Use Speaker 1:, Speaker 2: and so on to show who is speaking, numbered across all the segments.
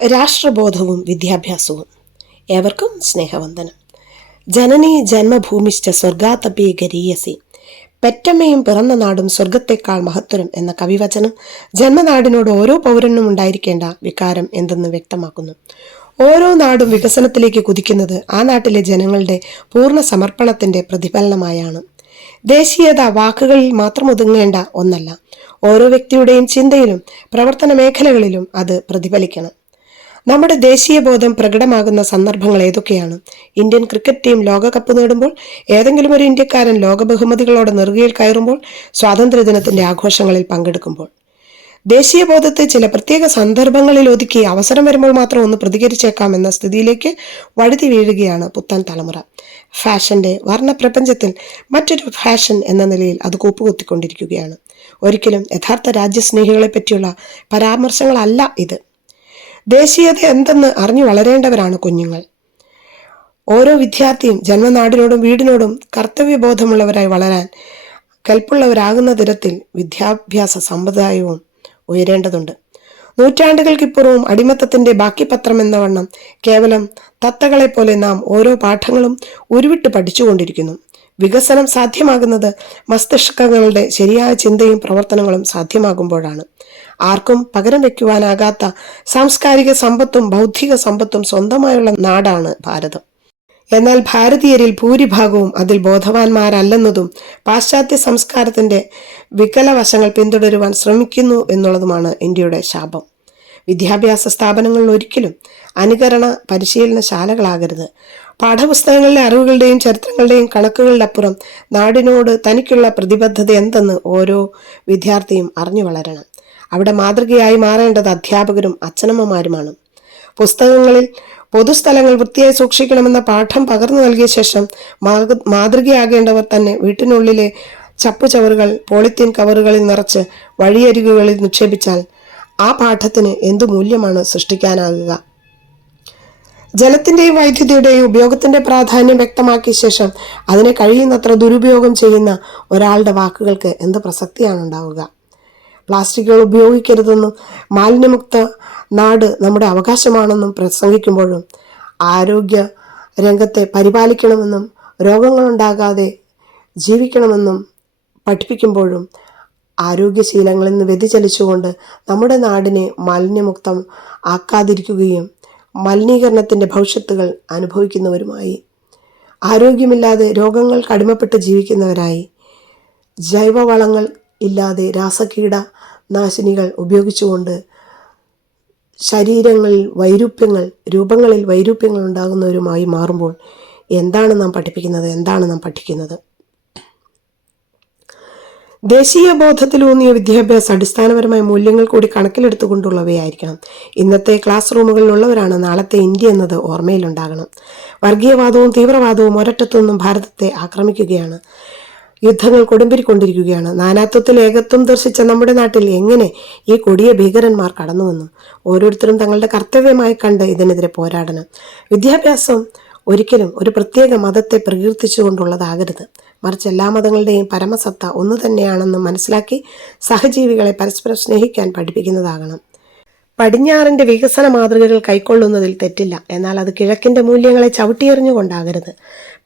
Speaker 1: രാഷ്ട്രബോധവും വിദ്യാഭ്യാസവും. ഏവർക്കും സ്നേഹവന്ദനം. ജനനി ജന്മഭൂമിശ്ച സ്വർഗാതപി ഗരീയസി. പെറ്റമ്മയും പിറന്ന നാടും സ്വർഗത്തെക്കാൾ മഹത്തരം എന്ന കവിവചനം ജന്മനാടിനോട് ഓരോ പൗരനും ഉണ്ടായിരിക്കേണ്ട വികാരം എന്തെന്ന് വ്യക്തമാക്കുന്നു. ഓരോ നാടും വികസനത്തിലേക്ക് കുതിക്കുന്നത് ആ നാട്ടിലെ ജനങ്ങളുടെ പൂർണ സമർപ്പണത്തിന്റെ പ്രതിഫലനമായാണ്. ദേശീയത വാക്കുകളിൽ മാത്രം ഒതുങ്ങേണ്ട ഒന്നല്ല. ഓരോ വ്യക്തിയുടെയും ചിന്തയിലും പ്രവർത്തന മേഖലകളിലും അത് പ്രതിഫലിക്കണം. നമ്മുടെ ദേശീയ ബോധം പ്രകടമാകുന്ന സന്ദർഭങ്ങൾ ഏതൊക്കെയാണ്? ഇന്ത്യൻ ക്രിക്കറ്റ് ടീം ലോകകപ്പ് നേടുമ്പോൾ ഏതെങ്കിലും ഒരു ഇന്ത്യക്കാരൻ ലോക ബഹുമതികളോടെ നെറുകയിൽ കയറുമ്പോൾ സ്വാതന്ത്ര്യദിനത്തിന്റെ ആഘോഷങ്ങളിൽ പങ്കെടുക്കുമ്പോൾ. ദേശീയ ബോധത്തെ ചില പ്രത്യേക സന്ദർഭങ്ങളിൽ ഒതുക്കി അവസരം വരുമ്പോൾ മാത്രം ഒന്ന് പ്രതികരിച്ചേക്കാം എന്ന സ്ഥിതിയിലേക്ക് വഴുതി വീഴുകയാണ് പുത്തൻ തലമുറ. ഫാഷന്റെ വർണപ്രപഞ്ചത്തിൽ മറ്റൊരു ഫാഷൻ എന്ന നിലയിൽ അത് കൂപ്പുകുത്തിക്കൊണ്ടിരിക്കുകയാണ്. ഒരിക്കലും യഥാർത്ഥ രാജ്യസ്നേഹികളെ പറ്റിയുള്ള പരാമർശങ്ങളല്ല ഇത്. ദേശീയത എന്തെന്ന് അറിഞ്ഞു വളരേണ്ടവരാണ് കുഞ്ഞുങ്ങൾ. ഓരോ വിദ്യാർത്ഥിയും ജന്മനാടിനോടും വീടിനോടും കർത്തവ്യബോധമുള്ളവരായി വളരാൻ കൽപ്പുള്ളവരാകുന്ന തരത്തിൽ വിദ്യാഭ്യാസ സമ്പ്രദായവും ഉയരേണ്ടതുണ്ട്. നൂറ്റാണ്ടുകൾക്കിപ്പുറവും അടിമത്തത്തിന്റെ ബാക്കിപത്രം എന്ന വണ്ണം കേവലം തത്തകളെ പോലെ നാം ഓരോ പാഠങ്ങളും ഉരുവിട്ട് പഠിച്ചുകൊണ്ടിരിക്കുന്നു. വികസനം സാധ്യമാകുന്നത് മസ്തിഷ്കങ്ങളുടെ ശരിയായ ചിന്തയും പ്രവർത്തനങ്ങളും സാധ്യമാകുമ്പോഴാണ്. ആർക്കും പകരം വെക്കുവാനാകാത്ത സാംസ്കാരിക സമ്പത്തും ബൗദ്ധിക സമ്പത്തും സ്വന്തമായുള്ള നാടാണ് ഭാരതം. എന്നാൽ ഭാരതീയരിൽ ഭൂരിഭാഗവും അതിൽ ബോധവാന്മാരല്ലെന്നതും പാശ്ചാത്യ സംസ്കാരത്തിന്റെ വികലവശങ്ങൾ പിന്തുടരുവാൻ ശ്രമിക്കുന്നു എന്നുള്ളതുമാണ് ഇന്ത്യയുടെ ശാപം. വിദ്യാഭ്യാസ സ്ഥാപനങ്ങളിൽ ഒരിക്കലും അനുകരണ പരിശീലന ശാലകളാകരുത്. പാഠപുസ്തകങ്ങളിലെ അറിവുകളുടെയും ചരിത്രങ്ങളുടെയും കണക്കുകളുടെ അപ്പുറം നാടിനോട് തനിക്കുള്ള പ്രതിബദ്ധത എന്തെന്ന് ഓരോ വിദ്യാർത്ഥിയും അറിഞ്ഞു വളരണം. അവിടെ മാതൃകയായി മാറേണ്ടത് അധ്യാപകരും അച്ഛനമ്മമാരുമാണ്. പുസ്തകങ്ങളിൽ പൊതുസ്ഥലങ്ങൾ വൃത്തിയായി സൂക്ഷിക്കണമെന്ന പാഠം പകർന്നു നൽകിയ ശേഷം മാതൃകയാകേണ്ടവർ തന്നെ വീട്ടിനുള്ളിലെ ചപ്പുചവറുകൾ പോളിത്തീൻ കവറുകളിൽ നിറച്ച് വഴിയരികുകളിൽ നിക്ഷേപിച്ചാൽ ആ പാഠത്തിന് എന്തു മൂല്യമാണ് സൃഷ്ടിക്കാനാകുക? ജലത്തിന്റെയും വൈദ്യുതിയുടെയും ഉപയോഗത്തിന്റെ പ്രാധാന്യം വ്യക്തമാക്കിയ ശേഷം അതിനെ കഴിയുന്നത്ര ദുരുപയോഗം ചെയ്യുന്ന ഒരാളുടെ വാക്കുകൾക്ക് എന്ത് പ്രസക്തിയാണ് ഉണ്ടാവുക പ്ലാസ്റ്റിക്കുകൾ ഉപയോഗിക്കരുതെന്നും മാലിന്യമുക്ത നാട് നമ്മുടെ അവകാശമാണെന്നും പ്രസംഗിക്കുമ്പോഴും ആരോഗ്യ രംഗത്തെ പരിപാലിക്കണമെന്നും രോഗങ്ങളുണ്ടാകാതെ ജീവിക്കണമെന്നും പഠിപ്പിക്കുമ്പോഴും ആരോഗ്യശീലങ്ങളിൽ നിന്ന് വ്യതിചലിച്ചുകൊണ്ട് നമ്മുടെ നാടിനെ മാലിന്യമുക്തം ആക്കാതിരിക്കുകയും മലിനീകരണത്തിന്റെ ഭവിഷ്യത്തുകൾ അനുഭവിക്കുന്നവരുമായി ആരോഗ്യമില്ലാതെ രോഗങ്ങൾ കടിമപ്പെട്ട് ജീവിക്കുന്നവരായി ജൈവവളങ്ങൾ ഇല്ലാതെ രാസകീട നാശിനികൾ ഉപയോഗിച്ചുകൊണ്ട് ശരീരങ്ങളിൽ വൈരൂപ്യങ്ങൾ രൂപങ്ങളിൽ വൈരൂപ്യങ്ങൾ ഉണ്ടാകുന്നവരുമായി മാറുമ്പോൾ എന്താണ് നാം പഠിപ്പിക്കുന്നത് എന്താണ് നാം പഠിക്കുന്നത്? ദേശീയ ബോധത്തിലൂന്നിയ വിദ്യാഭ്യാസം അടിസ്ഥാനപരമായ മൂല്യങ്ങൾ കൂടി കണക്കിലെടുത്തുകൊണ്ടുള്ളവയായിരിക്കണം. ഇന്നത്തെ ക്ലാസ് റൂമുകളിലുള്ളവരാണ് നാളത്തെ ഇന്ത്യ എന്നത് ഓർമ്മയിലുണ്ടാകണം. വർഗീയവാദവും തീവ്രവാദവും ഒരറ്റത്തുനിന്നും ഭാരതത്തെ ആക്രമിക്കുകയാണ്. യുദ്ധങ്ങൾ കൊടുമ്പിരിക്കൊണ്ടിരിക്കുകയാണ്. നാനാത്വത്തിൽ ഏകത്വം ദർശിച്ച നമ്മുടെ നാട്ടിൽ എങ്ങനെ ഈ കൊടിയ ഭീകരന്മാർ കടന്നുവന്നു? ഓരോരുത്തരും തങ്ങളുടെ കർത്തവ്യമായി കണ്ട് ഇതിനെതിരെ പോരാടണം. വിദ്യാഭ്യാസം ഒരിക്കലും ഒരു പ്രത്യേക മതത്തെ പ്രകീർത്തിച്ചുകൊണ്ടുള്ളതാകരുത്. മറിച്ച് എല്ലാ മതങ്ങളുടെയും പരമസത്ത ഒന്നു തന്നെയാണെന്ന് മനസ്സിലാക്കി സഹജീവികളെ പരസ്പരം സ്നേഹിക്കാൻ പഠിപ്പിക്കുന്നതാകണം. പടിഞ്ഞാറിന്റെ വികസന മാതൃകകൾ കൈക്കൊള്ളുന്നതിൽ തെറ്റില്ല. എന്നാൽ അത് കിഴക്കിന്റെ മൂല്യങ്ങളെ ചവിട്ടിയെറിഞ്ഞുകൊണ്ടാകരുത്.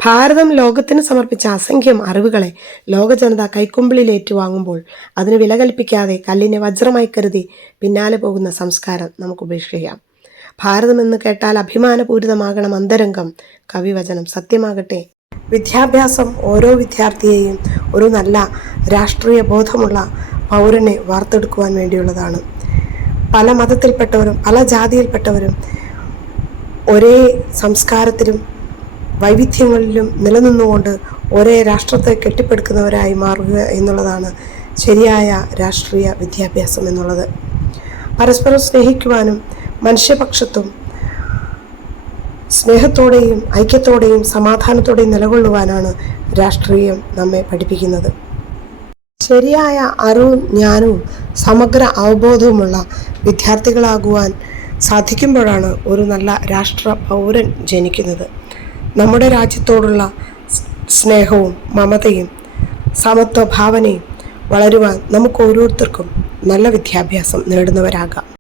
Speaker 1: ഭാരതം ലോകത്തിന് സമർപ്പിച്ച അസംഖ്യം അറിവുകളെ ലോക ജനത കൈക്കുമ്പിളിൽ ഏറ്റുവാങ്ങുമ്പോൾ അതിന് വില കൽപ്പിക്കാതെ കല്ലിനെ വജ്രമായി കരുതി പിന്നാലെ പോകുന്ന സംസ്കാരം നമുക്ക് ഉപേക്ഷിക്കാം. ഭാരതമെന്ന് കേട്ടാൽ അഭിമാനപൂരിതമാകണം അന്തരംഗം കവിവചനം സത്യമാകട്ടെ. വിദ്യാഭ്യാസം ഓരോ വിദ്യാർത്ഥിയെയും ഒരു നല്ല രാഷ്ട്രീയ ബോധമുള്ള പൗരനെ വാർത്തെടുക്കുവാൻ വേണ്ടിയുള്ളതാണ്. പല മതത്തിൽപ്പെട്ടവരും പല ജാതിയിൽപ്പെട്ടവരും ഒരേ സംസ്കാരത്തിലും വൈവിധ്യങ്ങളിലും നിലനിന്നുകൊണ്ട് ഒരേ രാഷ്ട്രത്തെ കെട്ടിപ്പടുക്കുന്നവരായി മാറുക എന്നുള്ളതാണ് ശരിയായ രാഷ്ട്രീയ വിദ്യാഭ്യാസം എന്നുള്ളത്. പരസ്പരം സ്നേഹിക്കുവാനും മനുഷ്യപക്ഷത്തും സ്നേഹത്തോടെയും ഐക്യത്തോടെയും സമാധാനത്തോടെയും നിലകൊള്ളുവാനാണ് രാഷ്ട്രീയം നമ്മെ പഠിപ്പിക്കുന്നത്. ശരിയായ അറിവും ജ്ഞാനവും സമഗ്ര അവബോധവുമുള്ള വിദ്യാർത്ഥികളാകുവാൻ സാധിക്കുമ്പോഴാണ് ഒരു നല്ല രാഷ്ട്ര പൗരൻ ജനിക്കുന്നത്. നമ്മുടെ രാജ്യത്തോടുള്ള സ്നേഹവും മമതയും സമത്വ ഭാവനയും വളരുവാൻ നമുക്ക് ഓരോരുത്തർക്കും നല്ല വിദ്യാഭ്യാസം നേടുന്നവരാകാം.